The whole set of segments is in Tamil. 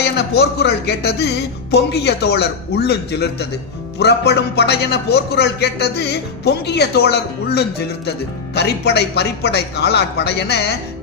படையென போர்க்குரல் கேட்டது, பொங்கிய தோழர் உள்ளுஞ்சிலிர்த்தது. புறப்படும் படையென போர்க்குரல் கேட்டது, பொங்கிய தோழர் உள்ளுஞ்சிலிர்த்தது. கரிப்படை பரிப்படை காலாட்படையென,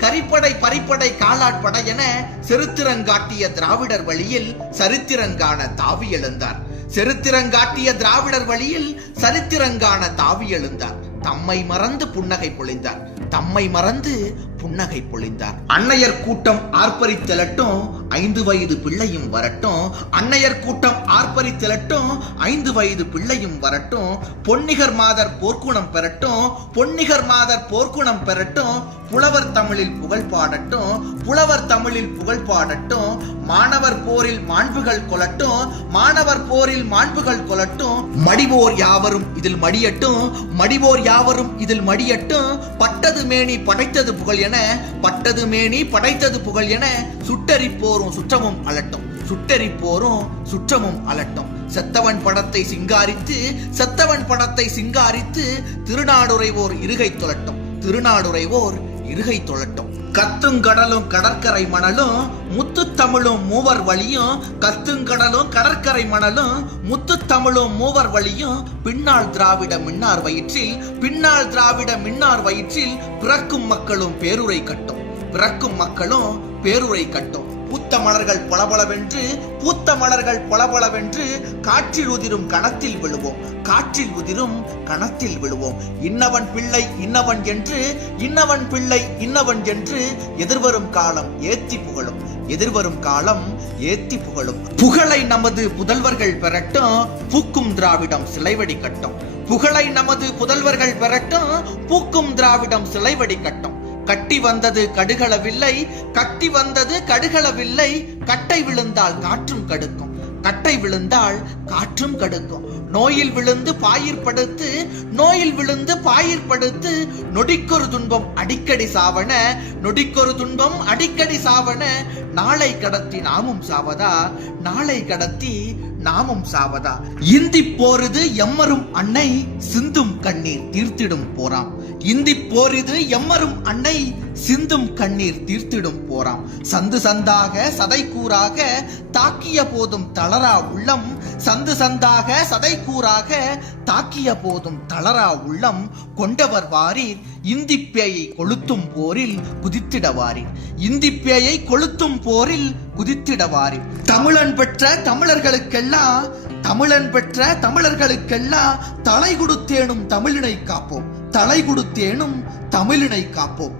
கரிப்படை பரிப்படை காலாட்படையென செருத்திரங்காட்டிய திராவிடர் வழியில் சரித்திரங்காண தாவி எழுந்தார். செருத்திரங்காட்டிய திராவிடர் வழியில் சரித்திரங்காண தாவி எழுந்தார். தம்மை மறந்து புன்னகை பொழிந்தார். தம்மை மறந்து புன்னகை பொழிந்தார். அன்னையர் கூட்டம் ஆர்ப்பரித்தலட்டும், 5 வயது பிள்ளையும் வரட்டும். அன்னையர் கூட்டம் ஆர்ப்பரித்தலட்டும், 5 வயது பிள்ளையும் வரட்டும். பொன்னிகர் மாதர் போர்க்குணம் பெறட்டும், பொன்னிகர் மாதர் போர்க்குணம் பெறட்டும். புலவர் தமிழில் புகழ் பாடட்டும், புலவர் தமிழில் புகழ் பாடட்டும். மாணவர் போரில் மாண்புகள் கொள்ளட்டும், மாணவர் போரில் மாண்புகள் கொள்ளட்டும். மடிவோர் யாவரும் இதில் மடியட்டும், மடிவோர் யாவரும் இதில் மடியட்டும். பட்டது மேனி படைத்தது புகழ் என, பட்டது மேனி படைத்தது புகழ் என சுட்டரிப்போரும் சுற்றமும் அலட்டும், சுட்டரிப்போரும் சுற்றமும் அலட்டும். செத்தவன் படத்தை சிங்காரித்து, செத்தவன் படத்தை சிங்காரித்து திருநாடுரைவோர் இருகை தொழட்டும், திருநாடுரைவோர் இருகை தொழட்டும். கத்துங்கடலும் கடற்கரை மணலும் முத்துத்தமிழும் மூவர் வழியும், கத்துங்கடலும் கடற்கரை மணலும் முத்துத்தமிழும் மூவர் வழியும். பின்னால் திராவிட மின்னார் வயிற்றில், பின்னால் திராவிட மின்னார் வயிற்றில் பிறக்கும் மக்களும் பேருரை கட்டும், பிறக்கும் மக்களும் பேருரை கட்டும். பூத்த மலர்கள் பளபளவென்று, பூத்த மலர்கள் பளபளவென்று காற்றில் உதிரும் கணத்தில் விழுவோம், காற்றில் உதிரும் கணத்தில் விழுவோம். இன்னவன் பிள்ளை இன்னவன் என்று, இன்னவன் பிள்ளை இன்னவன் என்று எதிர்வரும் காலம் ஏத்தி புகழும், எதிர்வரும் காலம் ஏத்தி புகழும். புகழை நமது புதல்வர்கள் பெறட்டும், பூக்கும் திராவிடம் சிலைவடி கட்டும். புகழை நமது புதல்வர்கள் பெறட்டும், பூக்கும் திராவிடம் சிலைவடி கட்டும். கட்டி வந்தது கடுகளவில்லை, கட்டி வந்தது கடுகளவில்லை. கட்டை விழுந்தால் காற்றும் கடுக்கும், கட்டை விழுந்தால் காற்றும் கடுக்கும். நோயில் விழுந்து பாயிர் படுத்து, நோயில் விழுந்து பாயிர் படுத்து. நொடிக்கொரு துன்பம் அடிக்கடி சாவன, நொடிக்கொரு துன்பம் அடிக்கடி சாவன. நாளை கடத்தி நாமும் சாவதா, நாளை கடத்தி நாமும் சாவதா. இந்தி போருது எம்மரும் அன்னை, சிந்தும் கண்ணீர் தீர்த்திடும் போராம். இந்தி போரிது எம்மரும் அன்னை, சிந்தும் கண்ணீர் தீர்த்திடும் போராம். சந்து சந்தாக சதை கூறாக தாக்கிய போதும் தளரா உள்ளம், சந்து சந்தாக சதை கூறாக தாக்கிய போதும் தளரா உள்ளம். கொண்டவர் வாரீர் இந்தி பேயை கொளுத்தும் போரில் குதித்திடவாரீர், இந்தி பேயை கொளுத்தும் போரில் குதித்திடவாரீர். தமிழன் பெற்ற தமிழர்களுக்கெல்லாம், தமிழன் பெற்ற தமிழர்களுக்கெல்லாம் தலை கொடுத்தேனும் தமிழினை காப்போம், தலை கொடுத்தேனும் தமிழினை காப்போம்.